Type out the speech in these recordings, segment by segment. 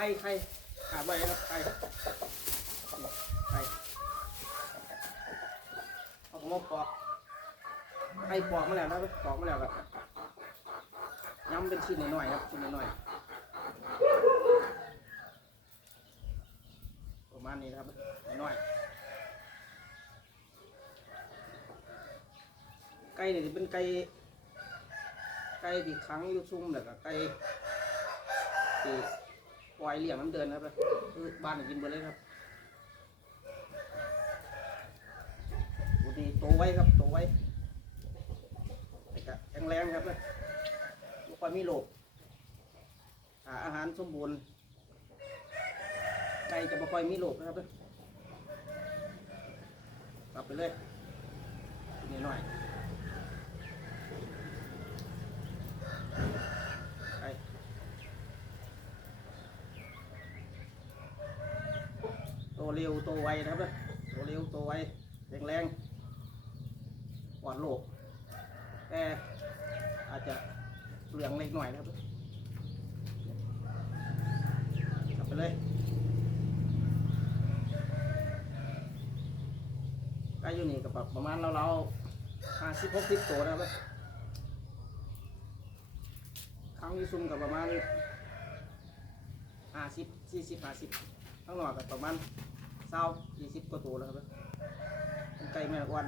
ไข่ไข่ขาดไว้ครับไข่ไข่เอาของมาปอกไข่ปอกมาแล้วนะปอกมาแล้วครับย้ำเป็นชิ้นหน่อยๆครับชิ้นหน่อยๆประมาณนี้นะครับหน่อยๆไก่เนี่ยจะเป็นไก่ไก่ที่ขังอยู่ซุ่มแล้วก็ไก่ที่ ปล่อยเลี้ยงน้ำเดินครับบ้านกินหมดเลยครับตัวนี้โตไว้ครับโตไว้แต่ก็แข็งแรงครับเลยไม่ค่อยมีโรคหาอาหารสมบูรณ์ไก่จะไม่ค่อยมีโรคนะครับเลยกลับไปเลยนิดหน่อยไก่ โต เร็วโตไวนะครับเนี่ยโตเร็วโตไวแรงแรงปลอดโรคแต่อาจจะเหลืองเล็กหน่อยนะครับกลับไปเลยใกล้อยู่นี่กับประมาณเราเราห้าสิบหกสิบตัวนะครับเนี่ยครั้งที่ซุ่มกับประมาณห้าสิบสี่สิบห้าสิบข้างนอกกับประมาณ เศร้ายี่สิบกว่าตัวแล้วครับมันไก่แม่อ้วน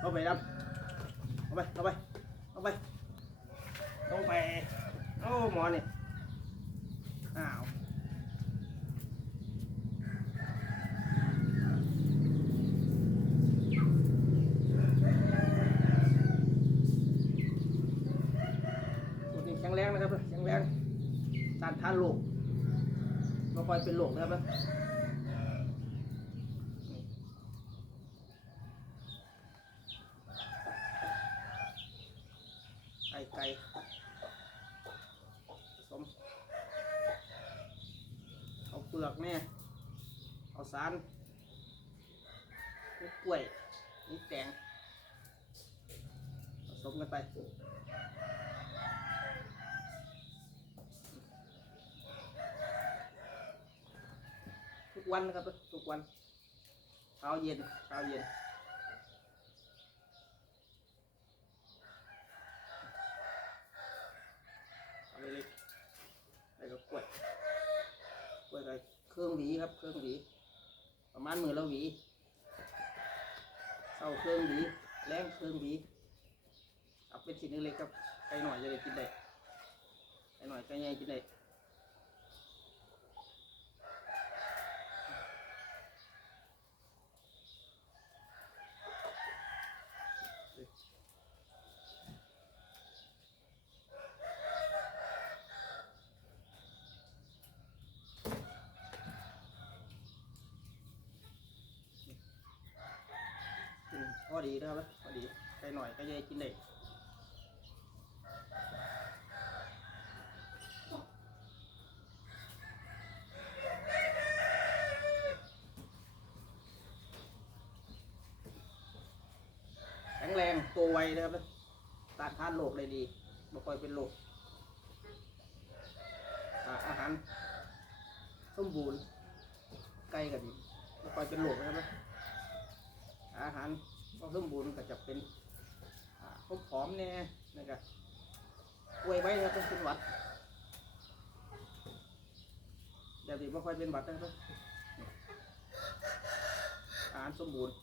เอาไปครับเอาไปเอาไปเอาไปต้องไปโอ้หมอนี่อ้าวนี้แข็งแรงนะครับแข็งแรง ต้านทานโรคไม่ค่อยเป็นโรคนะครับไก่ไก่สมเอาเปลือกแน่เอาสารนี่กล้วยนี่แตงผสมกันไป วันนะครับทุกวันเช้าเย็นเช้าเย็นเอาเล็กๆแล้วก็กล้วยกล้วยกับเครื่องหวีครับ เครื่องหวีประมาณมือละหวีเศร้าเครื่องหวีแรงเครื่องหวีเอาเป็นชิ้นเล็กครับไก่หน่อยจะได้กินได้ไก่หน่อยไก่ใหญ่กินได้ อืมพอ ดีนะครับพอดีไก่หน่อยก็จะกินได้แข็งแรงโตวไวนะครับต้านทานโรคได้ดีไม่ค่อยเป็นโรคอาอาหารสมบูรณ์ไก่ก็ดีไม่ค่อยเป็นโรคนะครับ หารก็สมบูรณ์ก็จะเป็นอ่าวผอมแน่นะครับป่วยไว้แล้วก็เป็นหวัดเดี๋ยวดีไม่ค่อยเป็นหวัดนะครับอาหารสมบูรณ์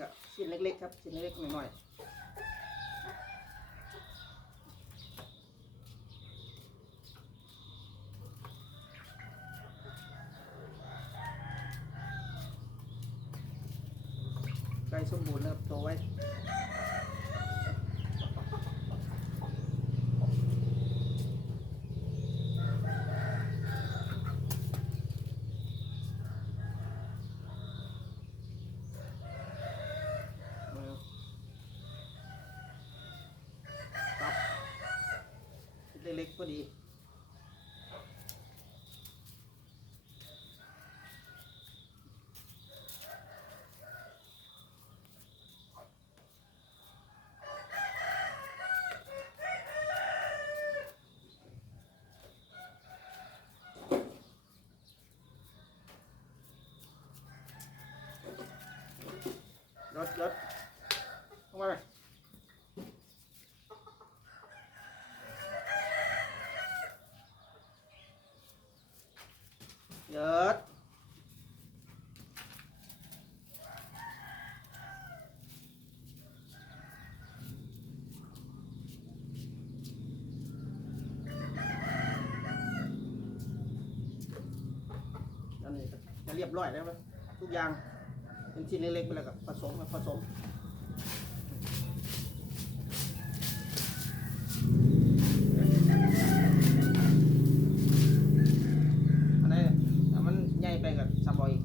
ก็ชิ้นเล็กๆครับชิ้นเล็กๆหน่อยๆไก่สมบูรณ์นะครับโตไว้ ล็กๆพอดี รถรถเข้ามาเลยเยอะอันนี้ก็จะเรียบร้อยแล้วไหมทุกอย่างเป็นชิ้นเล็กๆไปแล้วก็ผสมมผสม อันนี้ถ้ามันใหญ่ไปกับซับบอยอีก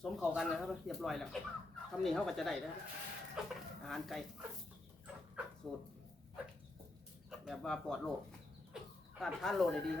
ส มเข้ากันนะครับเรียบร้อยแล้วทำนี่เขาก็จะได้นะอาหารไก่สูตรแบบว่าปลอดโรคต้านทานโรคได้ดีครับ